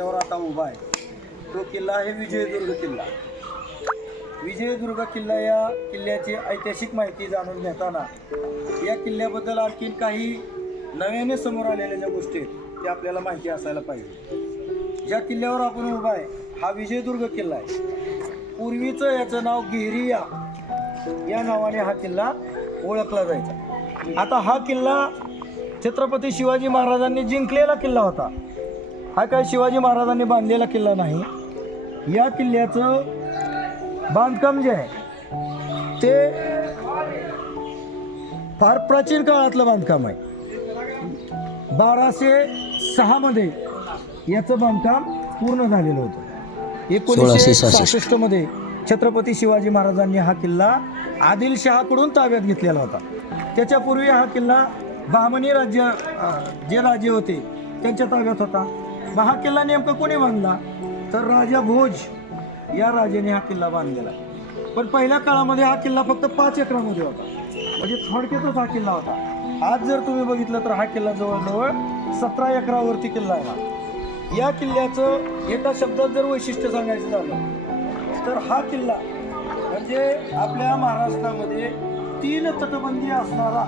उभा आहे. तो किल्ला आहे विजयदुर्ग किल्ला. विजयदुर्ग किल्ला या किल्ल्याची ऐतिहासिक माहिती जाणून घेताना या किल्ल्याबद्दल आणखीन काही नव्याने समोर आलेल्या ज्या गोष्टी आहेत त्या आपल्याला माहिती असायला पाहिजे. ज्या किल्ल्यावर आपण उभा आहे हा विजयदुर्ग किल्ला आहे. पूर्वीचं याचं नाव गिरिया या नावाने हा किल्ला ओळखला जायचा. आता हा किल्ला छत्रपती शिवाजी महाराजांनी जिंकलेला किल्ला होता. हा काय शिवाजी महाराजांनी बांधलेला किल्ला नाही. या किल्ल्याचं बांधकाम जे आहे ते फार प्राचीन काळातलं बांधकाम आहे. बाराशे सहामध्ये याचं बांधकाम पूर्ण झालेलं होतं. एकोणीसशे सहासष्ट. मध्ये छत्रपती शिवाजी महाराजांनी हा किल्ला आदिलशहाकडून ताब्यात घेतलेला होता. त्याच्यापूर्वी हा किल्ला बहामनी राज्य जे राजे होते त्यांच्या ताब्यात होता. मग हा किल्ला नेमका कोणी बांधला? तर राजा भोज या राजाने हा किल्ला बांधलेला पण पहिल्या काळामध्ये हा किल्ला फक्त पाच एकरामध्ये होता. म्हणजे थोडक्यातच हा किल्ला होता. आज जर तुम्ही बघितलं तर हा किल्ला जवळजवळ सतरा एकरावरती किल्ला आहे या किल्ल्याचं एका शब्दात जर वैशिष्ट्य सांगायचं झालं तर हा किल्ला म्हणजे आपल्या महाराष्ट्रामध्ये तीन तटबंदी असणारा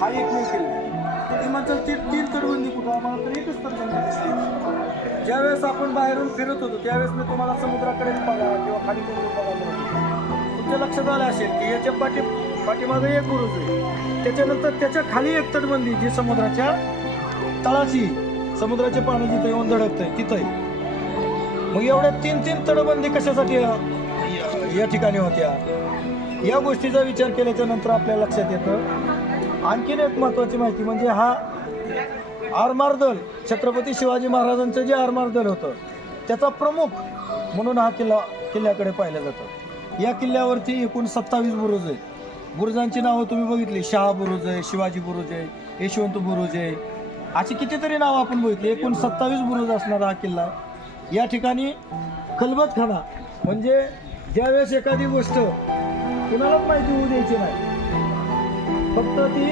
हा एकमेव किल्ला आहे. ते तीन तटबंदी कुठं? आम्हाला तर एकच तटबंदी ज्यावेळेस आपण बाहेरून फिरत होतो त्यावेळेस मी तुम्हाला समुद्राकडेच बघा किंवा खाली कोण बघा तुमच्या लक्षात आलं असेल की याच्या पाठी पाठीमागे एक बुरुज आहे. त्याच्यानंतर त्याच्याखाली एक तटबंदी जी समुद्राच्या तळाची समुद्राचे पाणी जिथे येऊन धडकतंय तिथं आहे. मग एवढ्या तीन तीन तटबंदी कशासाठी या- या ठिकाणी होत्या? या गोष्टीचा विचार केल्याच्यानंतर आपल्या लक्षात येतं आणखीन एक महत्वाची माहिती म्हणजे हा आरमार दल छत्रपती शिवाजी महाराजांचं जे आरमार दल होतं त्याचा प्रमुख म्हणून हा किल्ला किल्ल्याकडे पाहिलं जातं. या किल्ल्यावरती एकूण सत्तावीस बुरुज आहेत. बुरुजांची नावं तुम्ही बघितली शहा बुरुज आहे शिवाजी बुरुज आहे यशवंत बुरुज आहे. अशी कितीतरी नावं आपण बघितली एकूण सत्तावीस बुरुज असणारा हा किल्ला. या ठिकाणी खलबतखाना म्हणजे ज्यावेळेस एखादी गोष्ट कुणालाच माहिती होऊ द्यायची नाही फक्त ती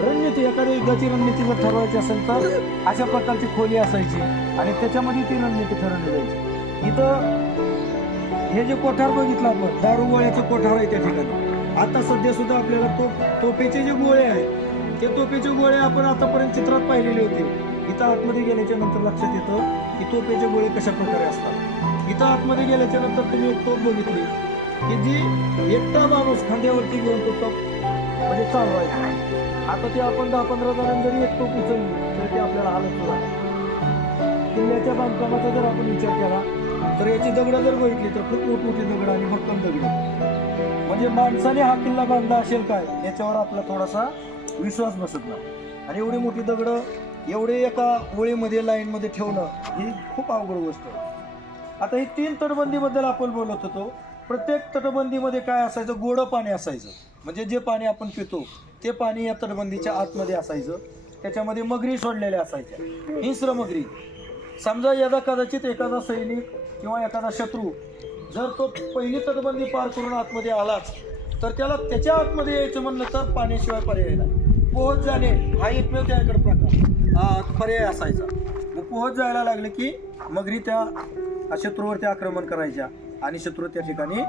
रणनीती एखाद्या युद्धाची रणनीती जर ठरवायची असेल तर अशा प्रकारची खोली असायची आणि त्याच्यामध्ये ती रणनीती ठरवली जायची. इथं हे जे कोठार बघितलं आपण दारू गोळ्याचं कोठार आहे त्या ठिकाणी. आता सध्या सुद्धा आपल्याला तो तोफेचे जे गोळे आहेत ते तोफेचे गोळे आपण आतापर्यंत चित्रात पाहिलेले होते. इथं आतमध्ये गेल्याच्यानंतर लक्षात येतं की तोफेचे गोळे कशा प्रकारे असतात. इथं आतमध्ये गेल्याच्यानंतर तुम्ही एक तोफ बघितली. की जी एकटा माणूस खांद्यावरती घेऊन तो तोफ म्हणजे चालवायचं आता ते आपण दहा पंधरा जणांनी जरी एक टोप उचलली तर ते आपल्याला हालत सुद्धा किल्ल्याच्या बांधकामाचा जर आपण विचार केला तर याची दगडं जर बघितली तर खूप मोठमोठी दगडं आणि भक्कम दगडं. म्हणजे माणसाने हा किल्ला बांधला असेल काय याच्यावर आपला थोडासा विश्वास बसत नाही. आणि एवढी मोठी दगडं एवढे एका ओळीमध्ये लाईनमध्ये ठेवणं ही खूप अवघड गोष्ट आहे. आता ही तीन तटबंदीबद्दल आपण बोलत होतो. प्रत्येक तटबंदीमध्ये काय असायचं? गोडं पाणी असायचं. म्हणजे जे पाणी आपण पितो ते पाणी या तटबंदीच्या आतमध्ये असायचं. त्याच्यामध्ये मगरी सोडलेल्या असायच्या. हिंस्र मगरी. समजा यदा कदाचित एखादा सैनिक किंवा एखादा शत्रू जर तो पहिली तटबंदी पार करून आतमध्ये आलाच तर त्याला त्याच्या आतमध्ये यायचं म्हणलं तर पाण्याशिवाय पर्याय नाही. पोहत जाणे हा एकमेव त्याकडे प्रकार. पर्याय असायचा. मग पोहत जायला लागले की मगरी त्या शत्रूवरती आक्रमण करायच्या. आणि शत्रू त्या ठिकाणी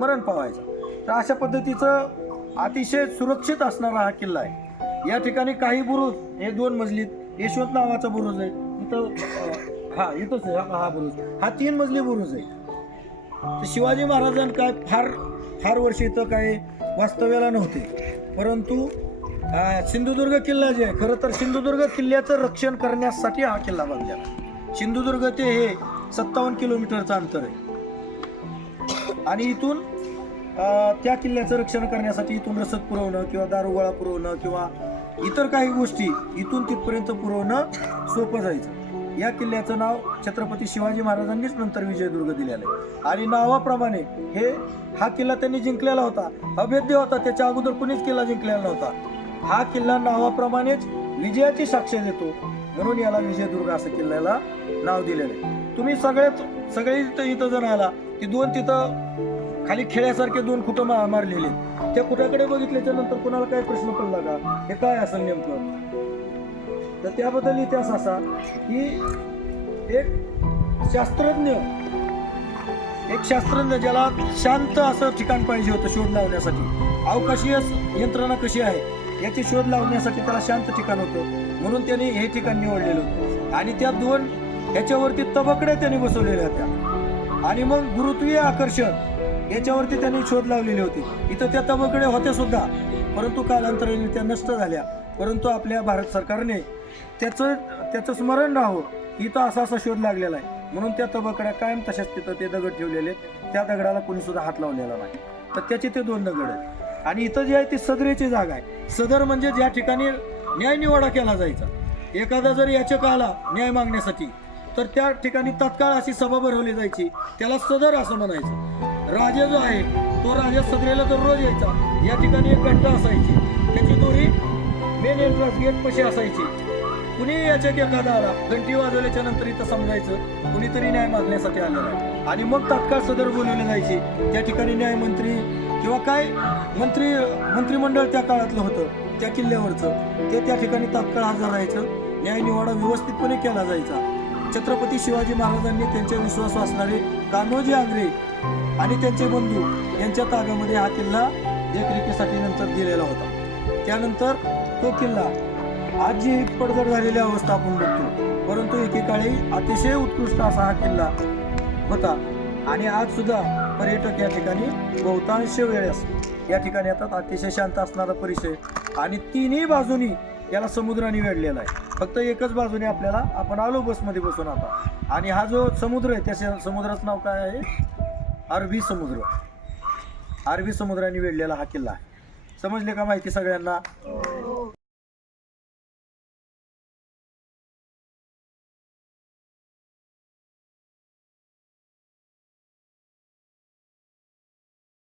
मरण पावायचं. तर अशा पद्धतीचं अतिशय सुरक्षित असणारा हा किल्ला आहे. या ठिकाणी काही बुरुज हे दोन मजलीत यशवंत नावाचा बुरुज आहे. इथं हा इथंच आहे हा हा बुरुज. हा तीन मजली बुरुज आहे. तर शिवाजी महाराजांना काय फार फार वर्ष इथं काय वास्तव्याला नव्हते. परंतु सिंधुदुर्ग किल्ला जे आहे खरं तर सिंधुदुर्ग किल्ल्याचं रक्षण करण्यासाठी हा किल्ला बांधलेला सिंधुदुर्ग ते हे सत्तावन्न किलोमीटरचं अंतर आहे. आणि इथून त्या किल्ल्याचं रक्षण करण्यासाठी इथून रसद पुरवणं किंवा दारुगोळा पुरवणं किंवा इतर काही गोष्टी इथून तिथपर्यंत पुरवणं सोपं जायचं. या किल्ल्याचं नाव छत्रपती शिवाजी महाराजांनीच नंतर विजयदुर्ग दिलेलं आहे. आणि नावाप्रमाणे हे हा किल्ला त्यांनी जिंकलेला होता. अभेद्य होता त्याच्या अगोदर कुणीच किल्ला जिंकलेला नव्हता. हा किल्ला नावाप्रमाणेच विजयाची साक्ष देतो. म्हणून याला विजयदुर्ग असं किल्ल्याला नाव दिलेलं आहे. तुम्ही सगळ्यात सगळे इथं इथं जर आला की दोन तिथं खाली खेळ्यासारखे दोन कुटं मा- मारलेले आहेत. त्या कुटाकडे बघितल्याच्या नंतर कुणाला काय प्रश्न पडला का? हे काय असं नेमकं? तर त्याबद्दल इतिहास असा की एक शास्त्रज्ञ एक शास्त्रज्ञ ज्याला शांत असं ठिकाण पाहिजे होतं शोध लावण्यासाठी. अवकाशीय यंत्रणा कशी आहे याची शोध लावण्यासाठी त्याला शांत ठिकाण होतं. म्हणून त्याने हे ठिकाण निवडलेलं होतं. आणि त्या दोन ह्याच्यावरती तबकड्या त्याने बसवलेल्या होत्या. आणि मग गुरुत्वीय आकर्षण. याच्यावरती त्यांनी शोध लावलेली होती. इथं त्या तबकडे होत्या सुद्धा. परंतु कालांतराने त्या नष्ट झाल्या. परंतु आपल्या भारत सरकारने त्याचं त्याचं स्मरण राहावं. इथं असा असा शोध लागलेला आहे. म्हणून त्या तबकड्या कायम तशाच तिथं ते दगड ठेवलेले त्या दगडाला कोणी सुद्धा हात लावलेला नाही. तर त्याचे ते दोन दगड आहेत. आणि इथं जे आहे ती सदरेची जागा आहे. सदर म्हणजे ज्या ठिकाणी न्यायनिवाडा केला जायचा. एखादा जर याचक आला न्याय मागण्यासाठी तर त्या ठिकाणी तत्काळ अशी सभा भरवली जायची. त्याला सदर असं म्हणायचं. राजा जो आहे तो राजा सदरेला दररोज यायचा. या ठिकाणी एक घंटा असायची. त्याची दोरी मेन एंट्रन्स गेट पशी असायची. कुणी याच्या एखादा आला घंटी वाजवल्याच्या नंतर इथं समजायचं कुणीतरी न्याय मागण्यासाठी आलेला आहे. आणि मग तात्काळ सदर बोलवले जायचे. त्या ठिकाणी न्यायमंत्री किंवा काय मंत्री मंत्रिमंडळ त्या काळातलं होतं त्या किल्ल्यावरचं. ते त्या ठिकाणी तात्काळ हजर राहायचं. न्याय निवाडा व्यवस्थितपणे केला जायचा. छत्रपती शिवाजी महाराजांनी त्यांचे विश्वास असणारे कान्होजी आंग्रे आणि त्यांचे बंधू यांच्या ताब्यामध्ये हा किल्ला देखरेखीसाठी नंतर दिलेला होता. त्यानंतर तो किल्ला आज जी पडझड झालेली अवस्था आपण बघतो परंतु एकेकाळी अतिशय उत्कृष्ट असा हा किल्ला होता. आणि आज सुद्धा पर्यटक या ठिकाणी बहुतांश वेळेस या ठिकाणी येतात. अतिशय शांत असणारा परिसर. आणि तिन्ही बाजूनी याला समुद्राने वेढलेला आहे. फक्त एकच बाजूने आपल्याला आपण आलो बसमध्ये बसून आता. आणि हा जो समुद्र आहे त्या समुद्राचं नाव काय आहे? अरबी समुद्र. अरबी समुद्राने वेढलेला हा किल्ला आहे. समजले का माहिती सगळ्यांना?